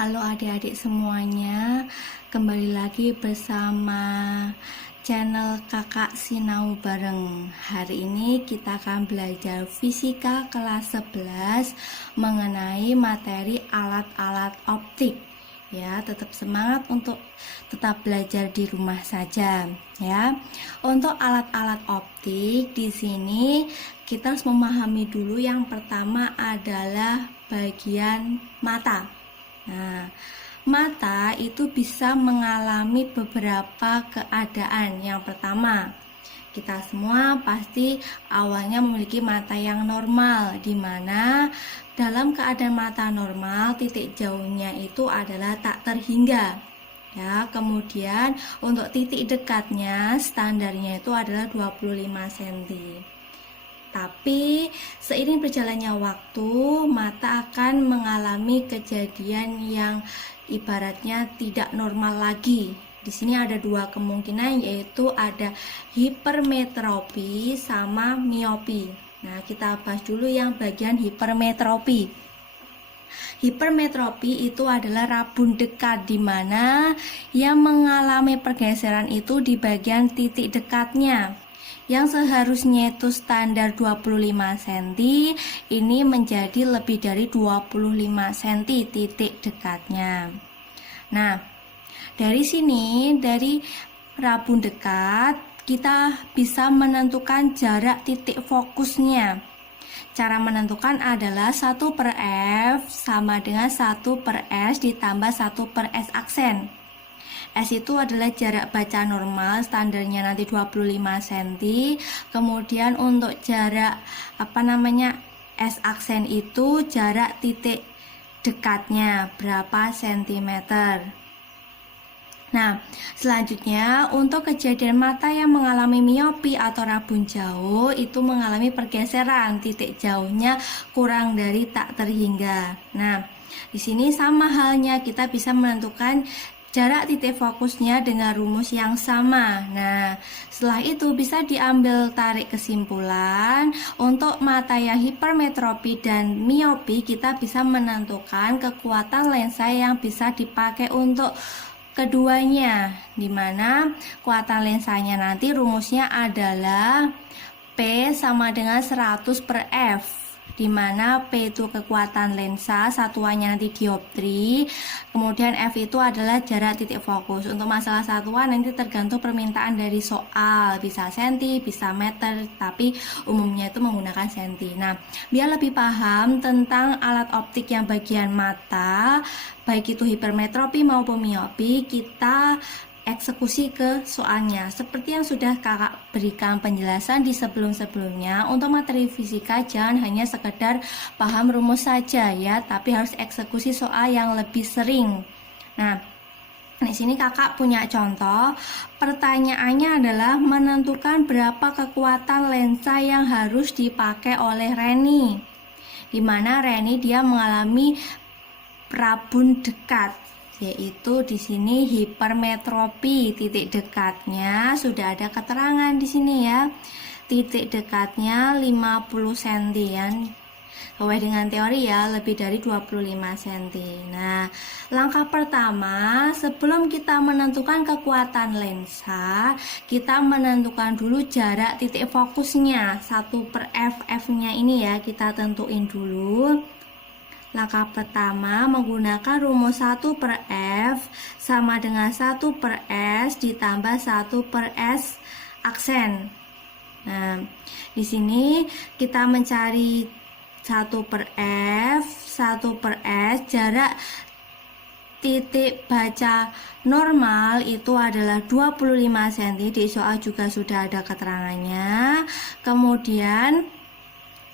Halo adik-adik semuanya, kembali lagi bersama channel Kakak Sinau Bareng. Hari ini kita akan belajar fisika kelas 11 mengenai materi alat-alat optik. Ya, tetap semangat untuk tetap belajar di rumah saja ya. Untuk alat-alat optik di sini kita harus memahami dulu yang pertama adalah bagian mata. Nah, mata itu bisa mengalami beberapa keadaan. Yang pertama, kita semua pasti awalnya memiliki mata yang normal, di mana dalam keadaan mata normal titik jauhnya itu adalah tak terhingga. Ya, kemudian untuk titik dekatnya standarnya itu adalah 25 cm. Tapi seiring berjalannya waktu, mata akan mengalami kejadian yang ibaratnya tidak normal lagi. Di sini ada dua kemungkinan, yaitu ada hipermetropi sama miopi. Nah, kita bahas dulu yang bagian hipermetropi. Hipermetropi itu adalah rabun dekat, di mana yang mengalami pergeseran itu di bagian titik dekatnya. Yang seharusnya itu standar 25 cm, ini menjadi lebih dari 25 cm titik dekatnya. Nah, dari sini, dari rabun dekat, kita bisa menentukan jarak titik fokusnya. Cara menentukan adalah 1/f sama dengan 1/s ditambah 1/s aksen. S itu adalah jarak baca normal, standarnya nanti 25 cm. Kemudian untuk jarak S aksen itu jarak titik dekatnya berapa sentimeter. Nah, selanjutnya untuk kejadian mata yang mengalami miopi atau rabun jauh itu mengalami pergeseran, titik jauhnya kurang dari tak terhingga. Nah, di sini sama halnya kita bisa menentukan jarak titik fokusnya dengan rumus yang sama. Nah, setelah itu bisa diambil tarik kesimpulan. Untuk mata yang hipermetropi dan miopi, kita bisa menentukan kekuatan lensa yang bisa dipakai untuk keduanya, dimana kekuatan lensanya nanti rumusnya adalah P sama dengan 100/f, dimana P itu kekuatan lensa, satuannya nanti dioptri, kemudian F itu adalah jarak titik fokus. Untuk masalah satuan nanti tergantung permintaan dari soal, bisa senti, bisa meter, tapi umumnya itu menggunakan senti. Nah, biar lebih paham tentang alat optik yang bagian mata, baik itu hipermetropi maupun miopi, kita eksekusi ke soalnya. Seperti yang sudah kakak berikan penjelasan di sebelum-sebelumnya, untuk materi fisika jangan hanya sekedar paham rumus saja ya, tapi harus eksekusi soal yang lebih sering. Nah, di sini kakak punya contoh. Pertanyaannya adalah menentukan berapa kekuatan lensa yang harus dipakai oleh Reni. Dimana Reni dia mengalami rabun dekat, yaitu di sini hipermetropi. Titik dekatnya sudah ada keterangan di sini ya. Titik dekatnya 50 cm ya. Sesuai dengan teori ya, lebih dari 25 cm. Nah, langkah pertama sebelum kita menentukan kekuatan lensa, kita menentukan dulu jarak titik fokusnya. 1/f nya ini ya, kita tentuin dulu. Langkah pertama menggunakan rumus 1/f sama dengan 1/s ditambah 1/s aksen. Nah, di sini kita mencari 1/f, 1/s, jarak titik baca normal itu adalah 25 cm. Di soal juga sudah ada keterangannya. Kemudian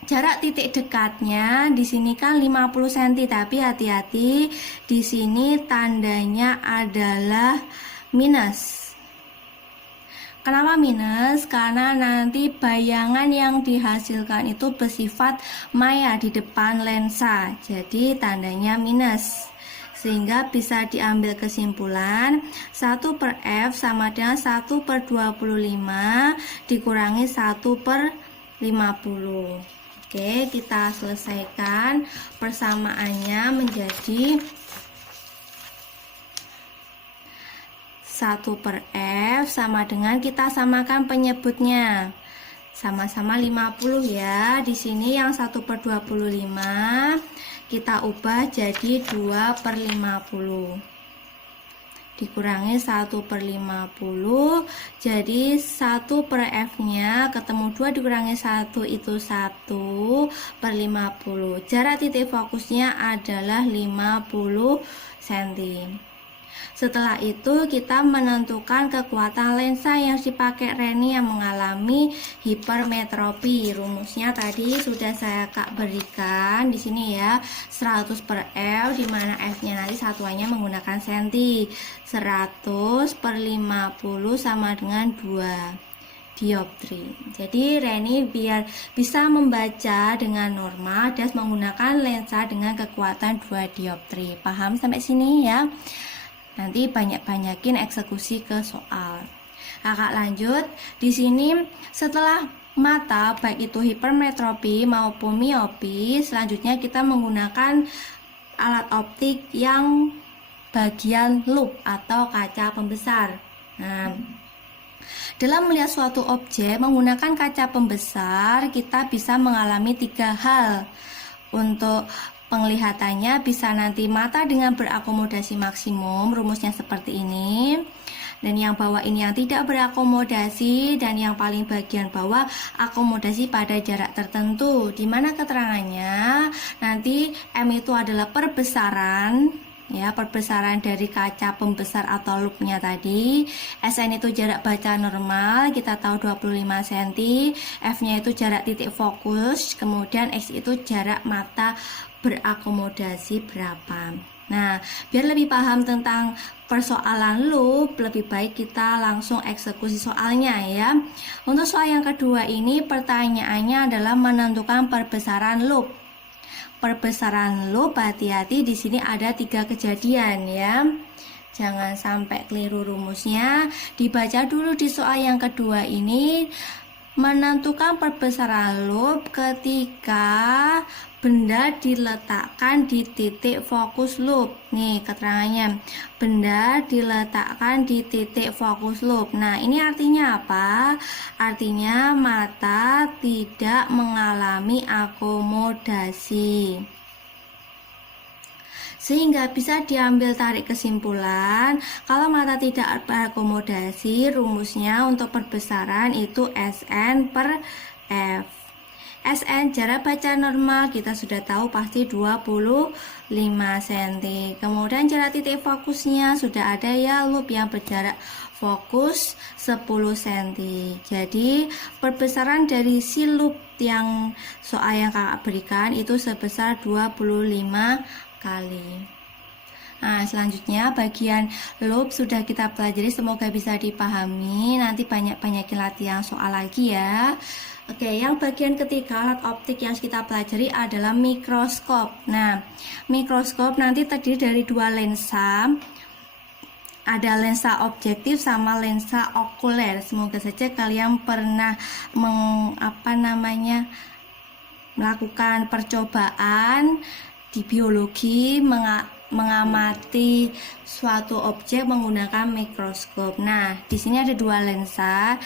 jarak titik dekatnya di sini kan 50 cm, tapi hati-hati di sini tandanya adalah minus. Kenapa minus? Karena nanti bayangan yang dihasilkan itu bersifat maya di depan lensa, jadi tandanya minus. Sehingga bisa diambil kesimpulan 1/f sama dengan 1/25 dikurangi 1/50. Oke, kita selesaikan persamaannya menjadi 1/f sama dengan kita samakan penyebutnya. Sama-sama 50 ya. Di sini yang 1/25 kita ubah jadi 2/50. Dikurangi 1/50, jadi 1/f nya ketemu 2 dikurangi 1 itu 1/50. Jarak titik fokusnya adalah 50 cm. Setelah itu kita menentukan kekuatan lensa yang dipakai Reni yang mengalami hipermetropi. Rumusnya tadi sudah saya berikan di sini ya, 100/f, di mana f-nya nanti satuannya menggunakan senti. 100/50 sama dengan 2 dioptri. Jadi Reni biar bisa membaca dengan normal dan menggunakan lensa dengan kekuatan 2 dioptri. Paham sampai sini ya? Nanti banyak-banyakin eksekusi ke soal. Kakak lanjut. Di sini setelah mata baik itu hipermetropi maupun miopi, selanjutnya kita menggunakan alat optik yang bagian loop atau kaca pembesar. Nah, dalam melihat suatu objek menggunakan kaca pembesar, kita bisa mengalami 3 hal. Untuk penglihatannya bisa nanti mata dengan berakomodasi maksimum, rumusnya seperti ini. Dan yang bawah ini yang tidak berakomodasi, dan yang paling bagian bawah akomodasi pada jarak tertentu. Di mana keterangannya nanti M itu adalah perbesaran, ya, perbesaran dari kaca pembesar atau loopnya tadi. SN itu jarak baca normal, kita tahu 25 cm. F-nya itu jarak titik fokus, kemudian X itu jarak mata berakomodasi berapa. Nah, biar lebih paham tentang persoalan loop, lebih baik kita langsung eksekusi soalnya ya. Untuk soal yang kedua ini pertanyaannya adalah menentukan perbesaran loop. Perbesaran loop, hati-hati di sini ada 3 kejadian ya. Jangan sampai keliru rumusnya. Dibaca dulu di soal yang kedua ini. Menentukan perbesaran loop ketika benda diletakkan di titik fokus loop. Nih keterangannya, benda diletakkan di titik fokus loop. Nah, ini artinya apa? Artinya mata tidak mengalami akomodasi. Sehingga bisa diambil tarik kesimpulan, kalau mata tidak berakomodasi, rumusnya untuk perbesaran itu SN/F. SN jarak baca normal kita sudah tahu pasti 25 cm. Kemudian jarak titik fokusnya sudah ada ya, loop yang berjarak fokus 10 cm. Jadi perbesaran dari si loop yang soal yang kakak berikan itu sebesar 25 kali. Nah, selanjutnya bagian loop sudah kita pelajari, semoga bisa dipahami. Nanti banyak-banyakin latihan soal lagi ya. Oke, yang bagian ketiga alat optik yang kita pelajari adalah mikroskop. Nah, mikroskop nanti terdiri dari 2 lensa. Ada lensa objektif sama lensa okuler. Semoga saja kalian pernah melakukan percobaan di biologi mengamati suatu objek menggunakan mikroskop. Nah, di sini ada 2 lensa.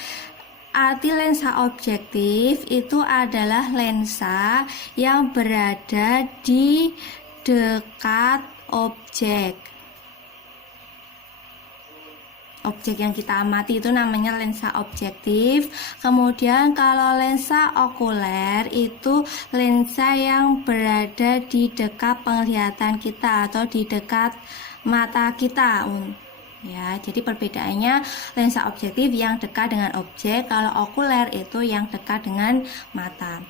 Arti lensa objektif itu adalah lensa yang berada di dekat objek. Objek yang kita amati itu namanya lensa objektif. Kemudian kalau lensa okuler itu lensa yang berada di dekat penglihatan kita atau di dekat mata kita. Ya, jadi perbedaannya lensa objektif yang dekat dengan objek, kalau okuler itu yang dekat dengan mata.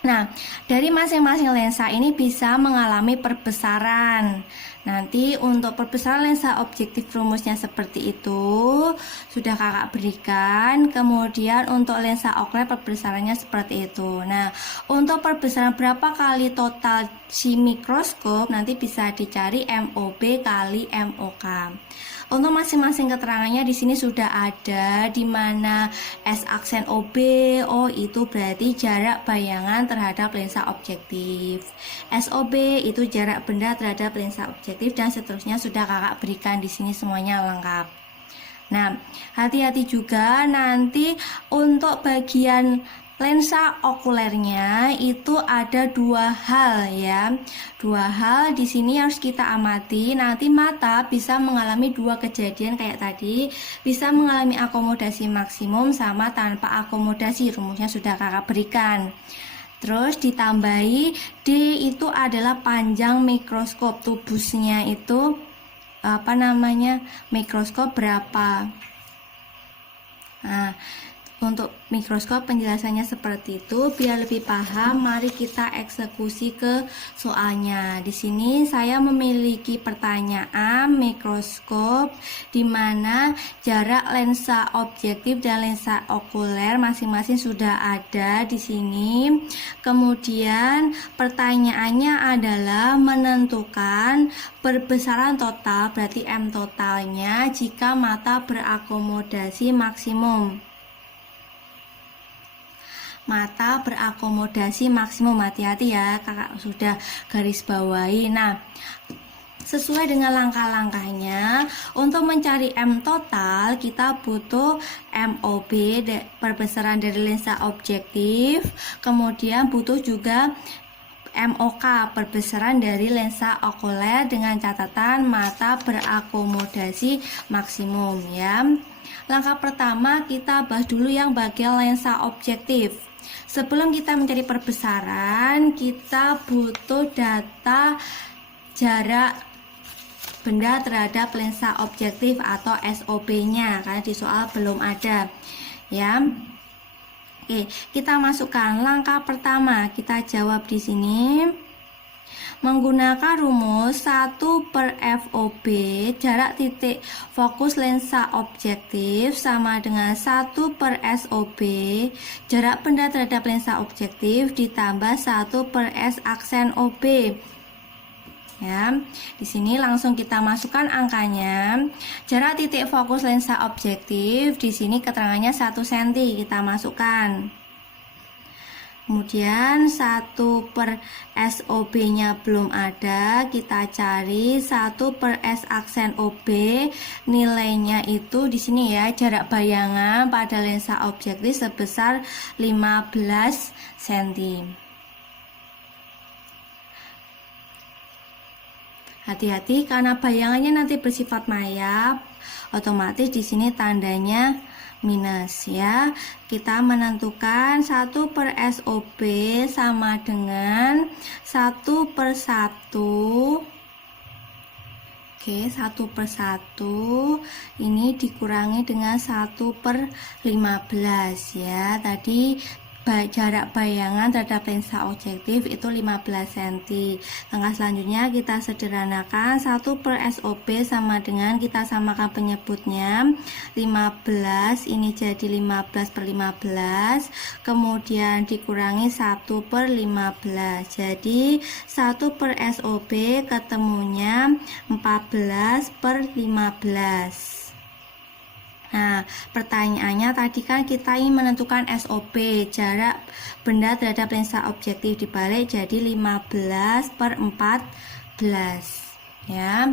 Nah, dari masing-masing lensa ini bisa mengalami perbesaran. Nanti untuk perbesaran lensa objektif rumusnya seperti itu sudah kakak berikan. Kemudian untuk lensa okuler perbesarannya seperti itu. Nah, untuk perbesaran berapa kali total si mikroskop nanti bisa dicari MOB kali MOK. Untuk masing-masing keterangannya di sini sudah ada, di mana S aksen OB, O itu berarti jarak bayangan terhadap lensa objektif. SOB itu jarak benda terhadap lensa objektif, dan seterusnya sudah kakak berikan di sini semuanya lengkap. Nah, hati-hati juga nanti untuk bagian lensa okulernya itu ada dua hal ya. Dua hal di sini harus kita amati. Nanti mata bisa mengalami dua kejadian kayak tadi, bisa mengalami akomodasi maksimum sama tanpa akomodasi. Rumusnya sudah kakak berikan. Terus ditambahi D itu adalah panjang mikroskop, tubusnya itu mikroskop berapa. Nah, untuk mikroskop penjelasannya seperti itu. Biar lebih paham, mari kita eksekusi ke soalnya. Di sini saya memiliki pertanyaan mikroskop di mana jarak lensa objektif dan lensa okuler masing-masing sudah ada di sini. Kemudian pertanyaannya adalah menentukan perbesaran total, berarti M totalnya jika mata berakomodasi maksimum. Mata berakomodasi maksimum, hati-hati ya, kakak sudah garis bawahi. Nah, sesuai dengan langkah-langkahnya, untuk mencari M total kita butuh MOB perbesaran dari lensa objektif, kemudian butuh juga MOK perbesaran dari lensa okuler dengan catatan mata berakomodasi maksimum ya. Langkah pertama kita bahas dulu yang bagian lensa objektif. Sebelum kita mencari perbesaran, kita butuh data jarak benda terhadap lensa objektif atau SOP-nya, karena di soal belum ada ya. Oke, kita masukkan langkah pertama, kita jawab di sini. Menggunakan rumus 1/FOB, jarak titik fokus lensa objektif sama dengan 1/SOB, jarak benda terhadap lensa objektif ditambah 1/S aksen OB. Ya, di sini langsung kita masukkan angkanya. Jarak titik fokus lensa objektif di sini keterangannya 1 cm, kita masukkan. Kemudian 1/SOB-nya belum ada, kita cari 1/S aksen OB. Nilainya itu di sini ya, jarak bayangan pada lensa objektif sebesar 15 cm. Hati-hati karena bayangannya nanti bersifat mayap, otomatis di sini tandanya minus ya. Kita menentukan 1/SOB sama dengan 1/1. Oke, 1/1 ini dikurangi dengan 1/15 ya. Tadi jarak bayangan terhadap lensa objektif itu 15 cm. Langkah selanjutnya kita sederhanakan, 1/SOB sama dengan, kita samakan penyebutnya 15, ini jadi 15/15, kemudian dikurangi 1/15, jadi 1/SOB ketemunya 14/15. Nah, pertanyaannya tadi kan kita ingin menentukan SOB, jarak benda terhadap lensa objektif, dibalik jadi 15/14 ya.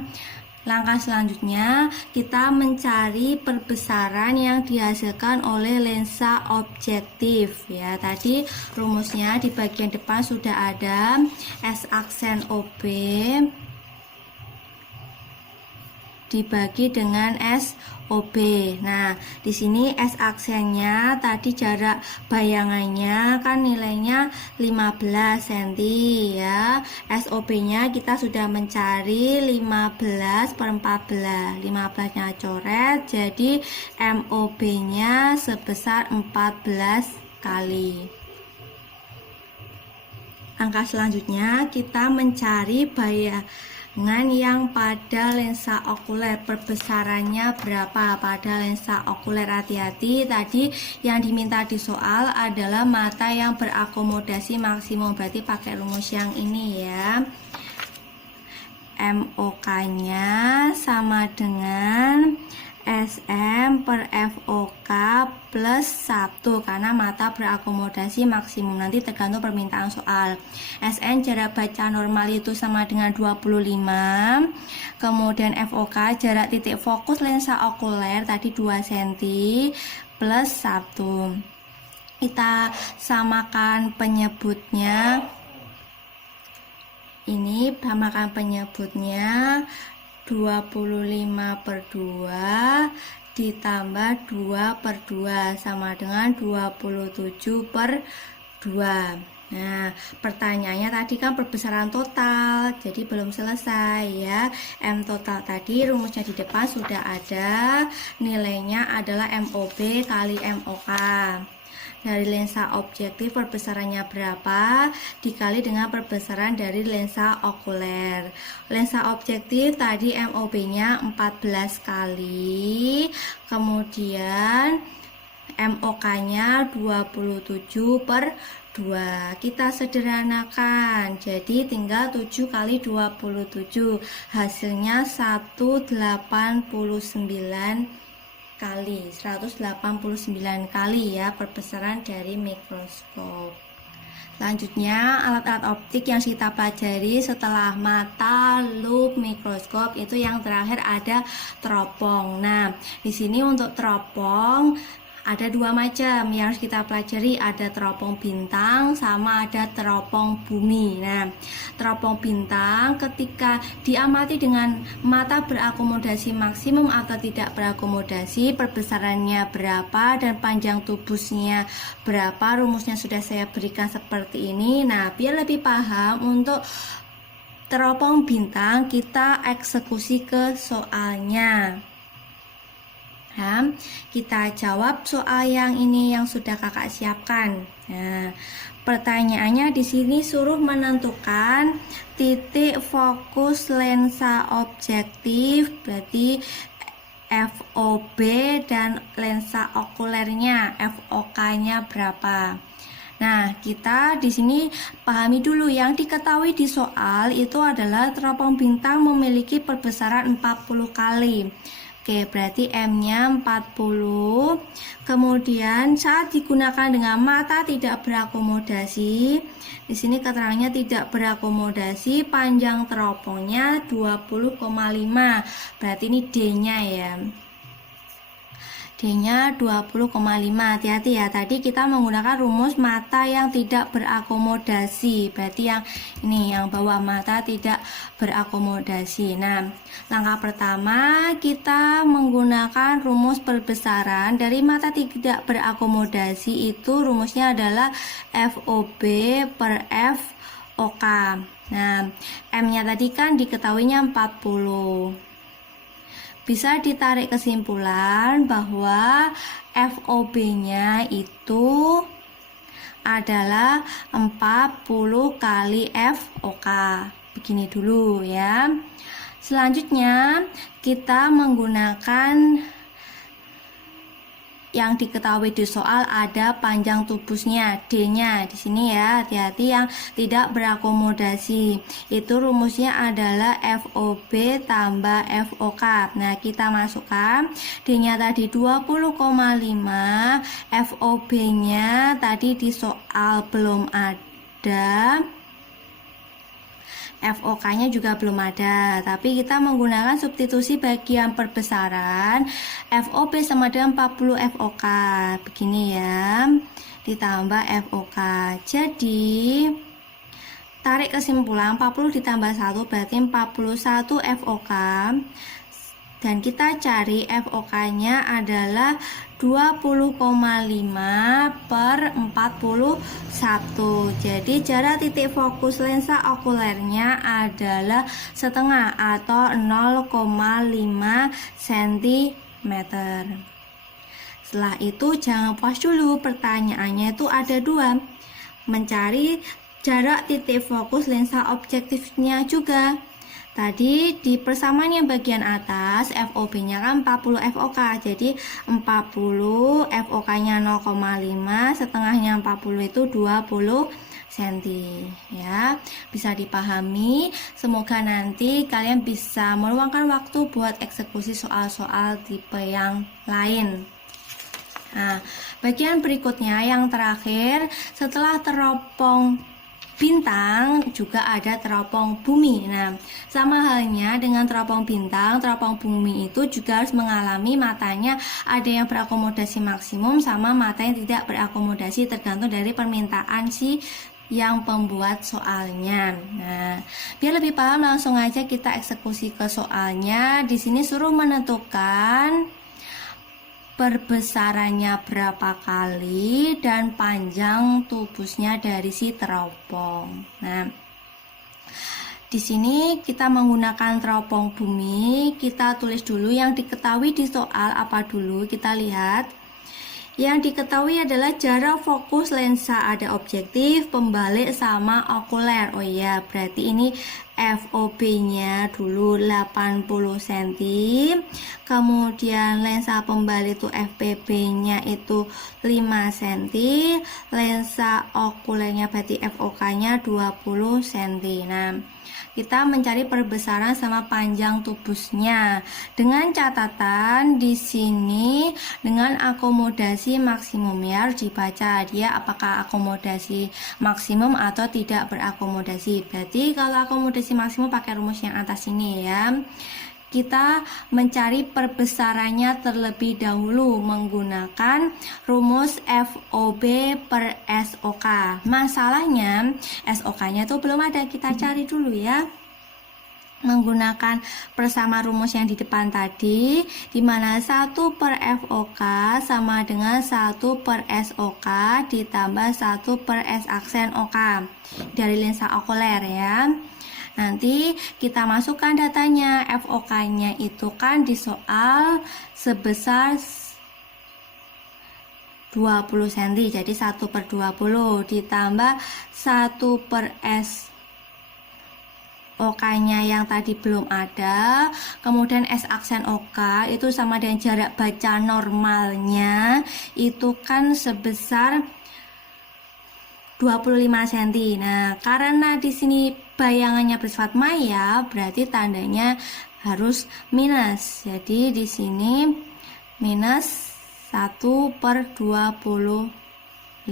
Langkah selanjutnya kita mencari perbesaran yang dihasilkan oleh lensa objektif ya. Tadi rumusnya di bagian depan sudah ada, S aksen OB dibagi dengan SOB. Nah, di sini S aksennya tadi jarak bayangannya kan nilainya 15 cm ya. SOB-nya kita sudah mencari 15/14. 15-nya coret, jadi MOB-nya sebesar 14 kali. Angka selanjutnya kita mencari bayangan yang pada lensa okuler, perbesarannya berapa pada lensa okuler. Hati-hati, tadi yang diminta di soal adalah mata yang berakomodasi maksimum, berarti pakai rumus yang ini ya. MOK-nya sama dengan SM/FOK plus 1 karena mata berakomodasi maksimum, nanti tergantung permintaan soal. SN jarak baca normal itu sama dengan 25, Kemudian FOK, jarak titik fokus lensa okuler tadi 2 cm plus 1. Kita samakan penyebutnya. Ini samakan penyebutnya 25/2 ditambah 2/2 sama dengan 27/2. Nah, pertanyaannya tadi kan perbesaran total, jadi belum selesai ya. M total tadi rumusnya di depan sudah ada, nilainya adalah MOB kali MOK. Dari lensa objektif perbesarannya berapa dikali dengan perbesaran dari lensa okuler. Lensa objektif tadi MOB-nya 14 kali, kemudian MOK-nya 27/2. Kita sederhanakan, jadi tinggal 7 kali 27, hasilnya 189 kali ya perbesaran dari mikroskop. Selanjutnya, alat-alat optik yang kita pelajari setelah mata, lup, mikroskop, itu yang terakhir ada teropong. Nah, di sini untuk teropong ada 2 macam yang harus kita pelajari, ada teropong bintang sama ada teropong bumi. Nah, teropong bintang ketika diamati dengan mata berakomodasi maksimum atau tidak berakomodasi, perbesarannya berapa dan panjang tubusnya berapa, rumusnya sudah saya berikan seperti ini. Nah, biar lebih paham untuk teropong bintang kita eksekusi ke soalnya. Nah, kita jawab soal yang ini yang sudah kakak siapkan. Nah, pertanyaannya di sini suruh menentukan titik fokus lensa objektif, berarti FOB, dan lensa okulernya FOK-nya berapa. Nah, kita di sini pahami dulu yang diketahui di soal itu adalah teropong bintang memiliki perbesaran 40 kali. Oke, berarti M-nya 40. Kemudian saat digunakan dengan mata tidak berakomodasi, di sini keterangannya tidak berakomodasi, panjang teropongnya 20,5. Berarti ini D-nya ya. D-nya 20,5. Hati-hati ya, tadi kita menggunakan rumus mata yang tidak berakomodasi. Berarti yang ini, yang bawah mata tidak berakomodasi. Nah, langkah pertama kita menggunakan rumus perbesaran dari mata tidak berakomodasi, itu rumusnya adalah FOB per FOK. Nah, M-nya tadi kan diketahuinya 40. Bisa ditarik kesimpulan bahwa FOB-nya itu adalah 40 kali FOK. Begini dulu ya. Selanjutnya kita menggunakan yang diketahui di soal, ada panjang tubusnya D-nya di sini ya. Hati-hati yang tidak berakomodasi. Itu rumusnya adalah FOB tambah FOK. Nah, kita masukkan D-nya tadi 20,5, FOB-nya tadi di soal belum ada, FOK-nya juga belum ada, tapi kita menggunakan substitusi bagian perbesaran. FOB sama dengan 40 FOK, begini ya, ditambah FOK. Jadi tarik kesimpulan, 40 ditambah 1 berarti 41 FOK. Dan kita cari FOK-nya adalah 20,5 per 41. Jadi jarak titik fokus lensa okulernya adalah setengah atau 0,5 cm. Setelah itu jangan puas dulu, pertanyaannya itu ada 2. Mencari jarak titik fokus lensa objektifnya juga. Tadi di persamaan yang bagian atas FOB-nya kan 40 FOK, jadi 40 FOK-nya 0,5, setengahnya 40 itu 20 cm ya. Bisa dipahami. Semoga nanti kalian bisa meluangkan waktu buat eksekusi soal-soal tipe yang lain. Nah, bagian berikutnya yang terakhir, setelah teropong bintang juga ada teropong bumi. Nah, sama halnya dengan teropong bintang, teropong bumi itu juga harus mengalami matanya ada yang berakomodasi maksimum sama mata yang tidak berakomodasi, tergantung dari permintaan si yang pembuat soalnya. Nah, biar lebih paham langsung aja kita eksekusi ke soalnya. Di sini suruh menentukan perbesarannya berapa kali dan panjang tubusnya dari si teropong. Nah, di sini kita menggunakan teropong bumi. Kita tulis dulu yang diketahui di soal apa dulu. Kita lihat. Yang diketahui adalah jarak fokus lensa ada objektif, pembalik sama okuler. Oh iya, berarti ini FOB-nya dulu 80 cm. Kemudian lensa pembalik itu FPB-nya itu 5 cm. Lensa okulernya berarti FOK-nya 20 cm. Nah, kita mencari perbesaran sama panjang tubusnya dengan catatan di sini dengan akomodasi maksimum ya, harus dibaca dia apakah akomodasi maksimum atau tidak berakomodasi. Berarti kalau akomodasi maksimum pakai rumus yang atas ini ya. Kita mencari perbesarannya terlebih dahulu menggunakan rumus FOB per SOK. Masalahnya SOK-nya tuh belum ada, kita cari dulu ya. Menggunakan bersama rumus yang di depan tadi, di mana 1 per FOK sama dengan 1 per SOK ditambah 1 per S aksen OK dari lensa okuler ya. Nanti kita masukkan datanya, FOK-nya itu kan di soal sebesar 20 cm, jadi 1 per 20 ditambah 1 per S OK-nya yang tadi belum ada, kemudian S aksen OK itu sama dengan jarak baca normalnya itu kan sebesar 25 cm. Nah, karena di sini bayangannya bersifat maya, berarti tandanya harus minus. Jadi di sini minus 1 per 25.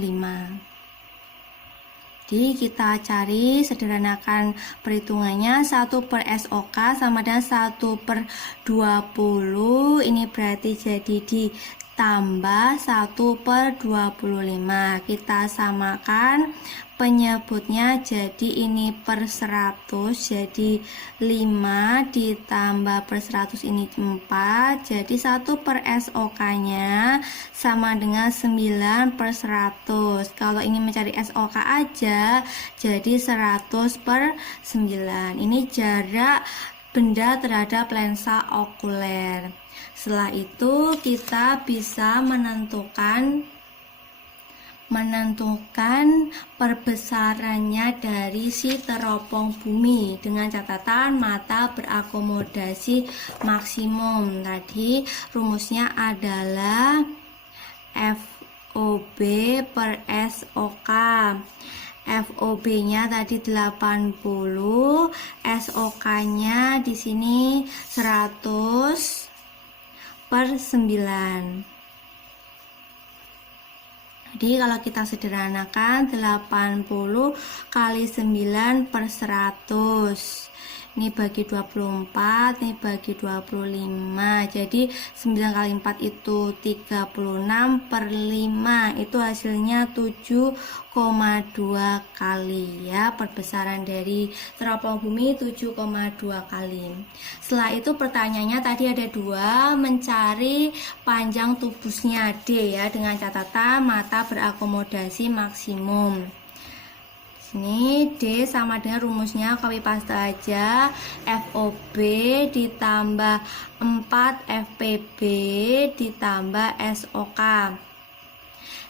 Jadi kita cari, sederhanakan perhitungannya, 1 per SOK sama dengan 1 per 20. Ini berarti jadi ditambah 1 per 25. Kita samakan penyebutnya, jadi ini per 100, jadi 5 ditambah per 100 ini 4, jadi 1 per SOK nya sama dengan 9 per 100. Kalau ingin mencari SOK aja, jadi 100 per 9. Ini jarak benda terhadap lensa okuler. Setelah itu kita bisa menentukan perbesarannya dari si teropong bumi dengan catatan mata berakomodasi maksimum. Tadi rumusnya adalah FOB per SOK. FOB-nya tadi 80, SOK-nya di sini 100 per 9. Jadi kalau kita sederhanakan 80 kali 9 per 100. Ini bagi 24, ini bagi 25. Jadi 9 kali 4 itu 36 per 5. Itu hasilnya 7,2 kali ya. Perbesaran dari teropong bumi 7,2 kali. Setelah itu pertanyaannya tadi ada dua, mencari panjang tubusnya D ya, dengan catatan mata berakomodasi maksimum. Ini D sama dengan rumusnya, copy paste aja, FOB ditambah 4 FPB ditambah SOK.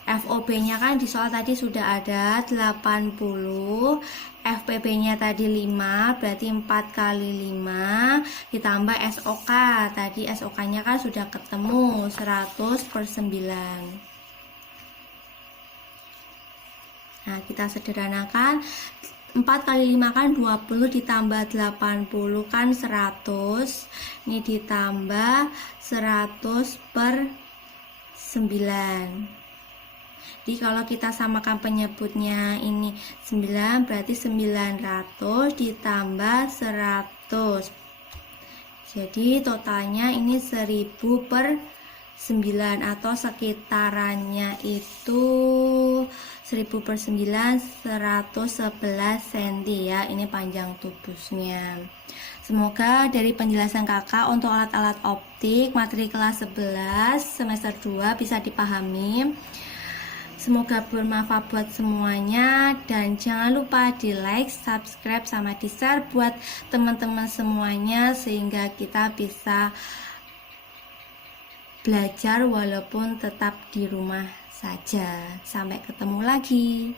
FOB nya kan di soal tadi sudah ada 80, FPB nya tadi 5, berarti 4 kali 5 ditambah SOK, tadi SOK nya kan sudah ketemu 100 per 9. Nah, kita sederhanakan, 4 kali 5 kan 20 ditambah 80 kan 100. Ini ditambah 100 per 9. Jadi kalau kita samakan penyebutnya ini 9, berarti 900 ditambah 100. Jadi totalnya ini 1000 per 9, atau sekitarannya itu 1000 per 9 111 cm ya, ini panjang tubusnya. Semoga dari penjelasan kakak untuk alat-alat optik materi kelas 11 semester 2 bisa dipahami. Semoga bermanfaat buat semuanya, dan jangan lupa di like, subscribe, sama di share buat teman-teman semuanya sehingga kita bisa belajar walaupun tetap di rumah saja. Sampai ketemu lagi.